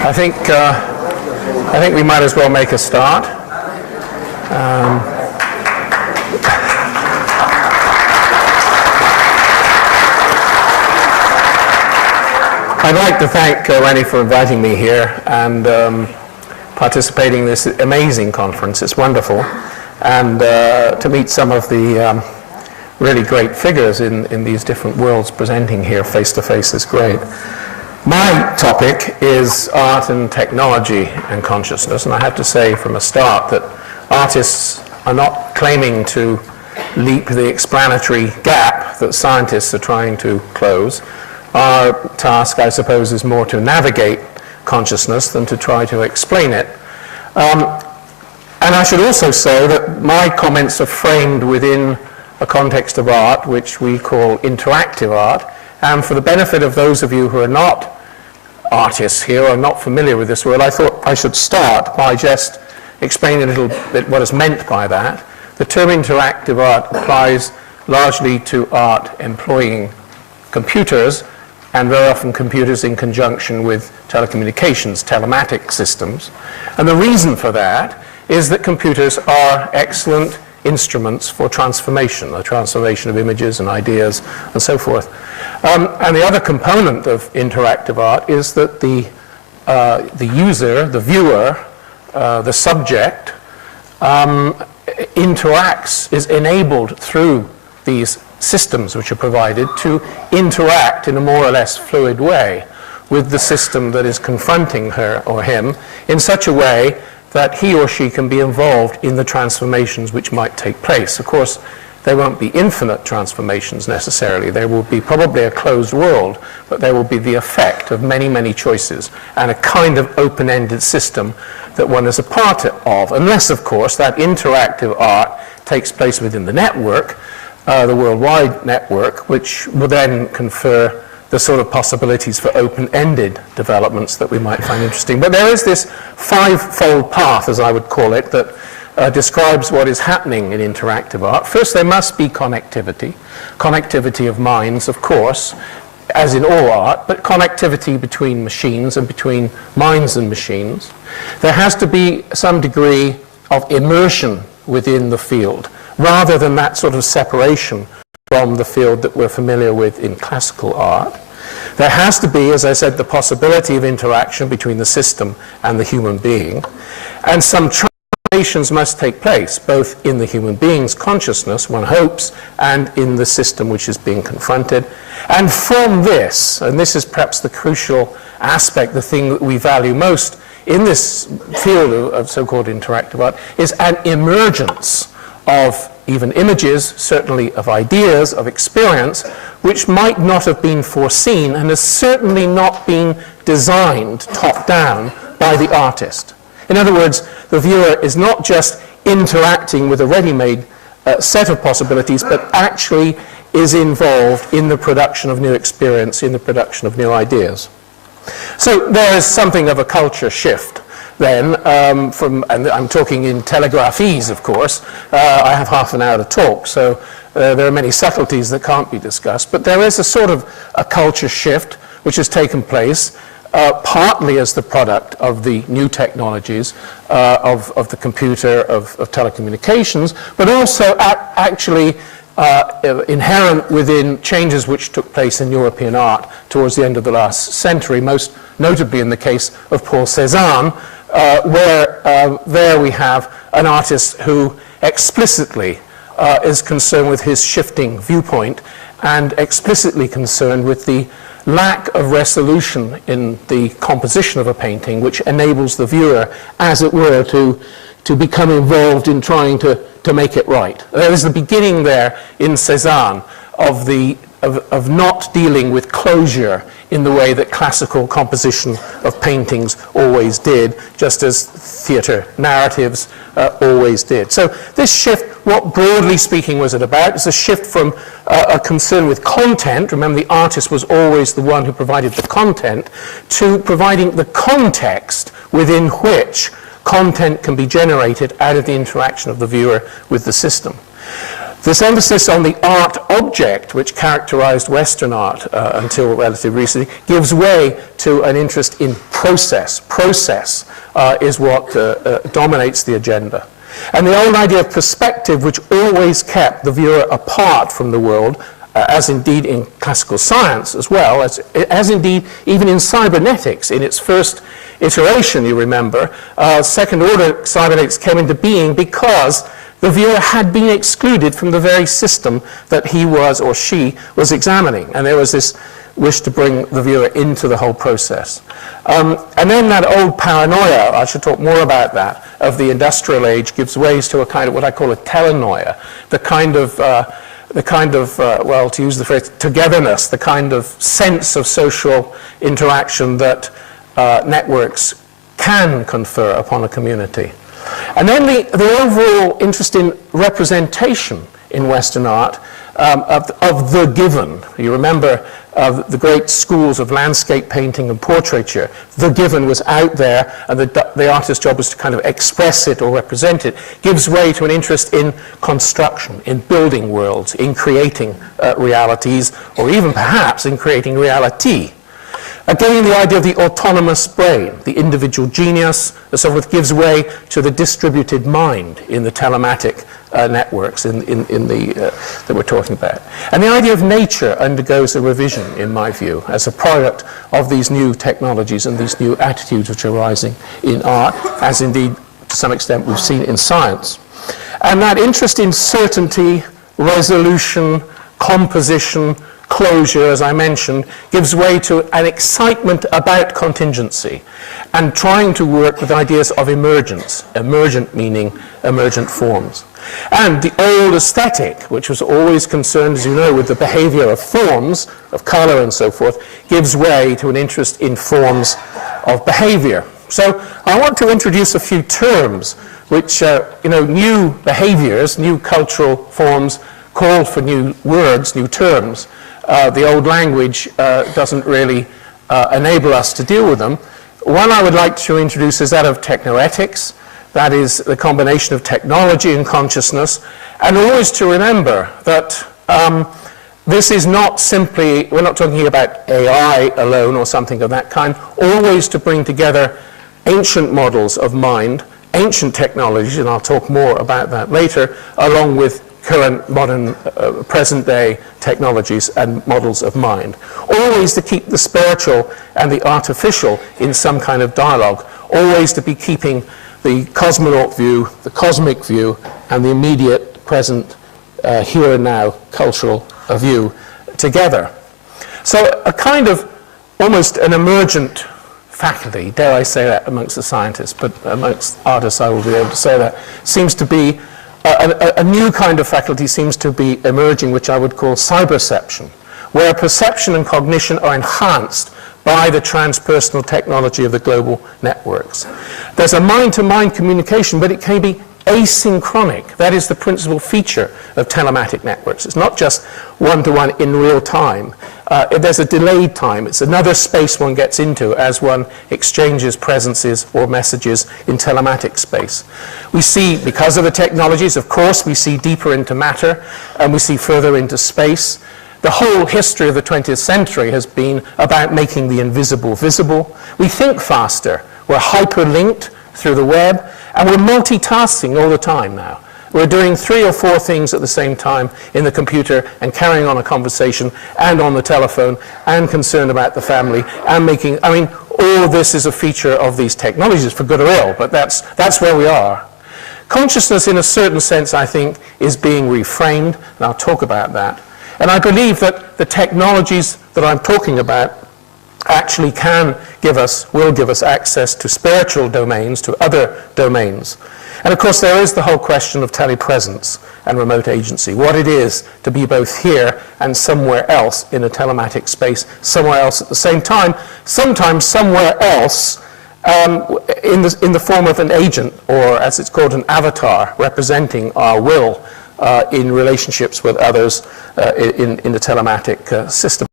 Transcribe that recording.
I think we might as well make a start. I'd like to thank Rennie for inviting me here and participating in this amazing conference. It's wonderful. And to meet some of the really great figures in these different worlds presenting here face to face is great. My topic is art and technology and consciousness, and I have to say from the start that artists are not claiming to leap the explanatory gap that scientists are trying to close. Our task, I suppose, is more to navigate consciousness than to try to explain it. And I should also say that my comments are framed within a context of art which we call interactive art. And for the benefit of those of you who are not artists here or not familiar with this world, I thought I should start by just explaining a little bit what is meant by that. The term interactive art applies largely to art employing computers, and very often computers in conjunction with telecommunications, telematic systems. And the reason for that is that computers are excellent instruments for transformation, the transformation of images and ideas and so forth. And the other component of interactive art is that the user, the viewer, the subject, interacts, is enabled through these systems which are provided to interact in a more or less fluid way with the system that is confronting her or him in such a way that he or she can be involved in the transformations which might take place. Of course, they won't be infinite transformations necessarily. There will be probably a closed world, but there will be the effect of many, many choices and a kind of open-ended system that one is a part of, unless, of course, that interactive art takes place within the network, the worldwide network, which will then confer the sort of possibilities for open-ended developments that we might find interesting. But there is this five-fold path, as I would call it, that describes what is happening in interactive art. First, there must be connectivity. Connectivity of minds, of course, as in all art, but connectivity between machines and between minds and machines. There has to be some degree of immersion within the field, rather than that sort of separation from the field that we're familiar with in classical art. There has to be, as I said, the possibility of interaction between the system and the human being. And some transformations must take place, both in the human being's consciousness, one hopes, and in the system which is being confronted. And from this, and this is perhaps the crucial aspect, the thing that we value most in this field of so-called interactive art, is an emergence of even images, certainly of ideas, of experience, which might not have been foreseen and has certainly not been designed top-down by the artist. In other words, the viewer is not just interacting with a ready-made set of possibilities, but actually is involved in the production of new experience, in the production of new ideas. So there is something of a culture shift then, and I'm talking in telegraphies, of course. I have half an hour to talk, so there are many subtleties that can't be discussed, but there is a sort of a culture shift which has taken place, partly as the product of the new technologies of the computer, of telecommunications, but also actually inherent within changes which took place in European art towards the end of the last century, most notably in the case of Paul Cézanne, where there we have an artist who explicitly is concerned with his shifting viewpoint and explicitly concerned with the lack of resolution in the composition of a painting, which enables the viewer, as it were, to become involved in trying to make it right. There is the beginning there in Cézanne of not dealing with closure in the way that classical composition of paintings always did, just as theatre narratives always did. So this shift, what broadly speaking was it about? It's a shift from a concern with content, remember the artist was always the one who provided the content, to providing the context within which content can be generated out of the interaction of the viewer with the system. This emphasis on the art object, which characterized Western art until relatively recently, gives way to an interest in process. Process is what dominates the agenda. And the old idea of perspective, which always kept the viewer apart from the world, as indeed in classical science as well, as indeed even in cybernetics, in its first iteration, you remember, second-order cybernetics came into being because the viewer had been excluded from the very system that he was or she was examining. And there was this wish to bring the viewer into the whole process. And then that old paranoia, I should talk more about that, of the industrial age gives way to a kind of what I call a telenoia, the kind of, well, to use the phrase, togetherness, the kind of sense of social interaction that networks can confer upon a community. And then the overall interest in representation in Western art of the given. You remember the great schools of landscape painting and portraiture. The given was out there, and the artist's job was to kind of express it or represent it. Gives way to an interest in construction, in building worlds, in creating realities, or even perhaps in creating reality. Again, the idea of the autonomous brain, the individual genius, and so forth, gives way to the distributed mind in the telematic networks that we're talking about. And the idea of nature undergoes a revision, in my view, as a product of these new technologies and these new attitudes which are rising in art, as indeed, to some extent, we've seen in science. And that interest in certainty, resolution, composition, closure, as I mentioned, gives way to an excitement about contingency and trying to work with ideas of emergence, emergent meaning emergent forms. And the old aesthetic, which was always concerned, as you know, with the behavior of forms, of color and so forth, gives way to an interest in forms of behavior. So I want to introduce a few terms which, new behaviors, new cultural forms call for new words, new terms. The old language doesn't really enable us to deal with them. One I would like to introduce is that of technoetics. That is the combination of technology and consciousness. And always to remember that this is not simply, we're not talking about AI alone or something of that kind, always to bring together ancient models of mind, ancient technologies, and I'll talk more about that later, along with current modern present-day technologies and models of mind. Always to keep the spiritual and the artificial in some kind of dialogue. Always to be keeping the cosmonaut view, the cosmic view, and the immediate, present, here and now cultural view together. So a kind of almost an emergent faculty, dare I say that amongst the scientists, but amongst artists I will be able to say that, seems to be a new kind of faculty seems to be emerging, which I would call cyberception, where perception and cognition are enhanced by the transpersonal technology of the global networks. There's a mind-to-mind communication, but it can be asynchronic. That is the principal feature of telematic networks. It's not just one-to-one in real time. There's a delayed time. It's another space one gets into as one exchanges presences or messages in telematic space. We see, because of the technologies, of course, we see deeper into matter, and we see further into space. The whole history of the 20th century has been about making the invisible visible. We think faster. We're hyperlinked through the web, and we're multitasking all the time now. We're doing 3 or 4 things at the same time in the computer and carrying on a conversation and on the telephone and concerned about the family and making, I mean, all of this is a feature of these technologies, for good or ill, but that's where we are. Consciousness, in a certain sense, I think, is being reframed, and I'll talk about that. And I believe that the technologies that I'm talking about actually will give us access to spiritual domains, to other domains. And of course there is the whole question of telepresence and remote agency, what it is to be both here and somewhere else in a telematic space, somewhere else at the same time, sometimes somewhere else in the form of an agent, or as it's called, an avatar, representing our will in relationships with others in the telematic system.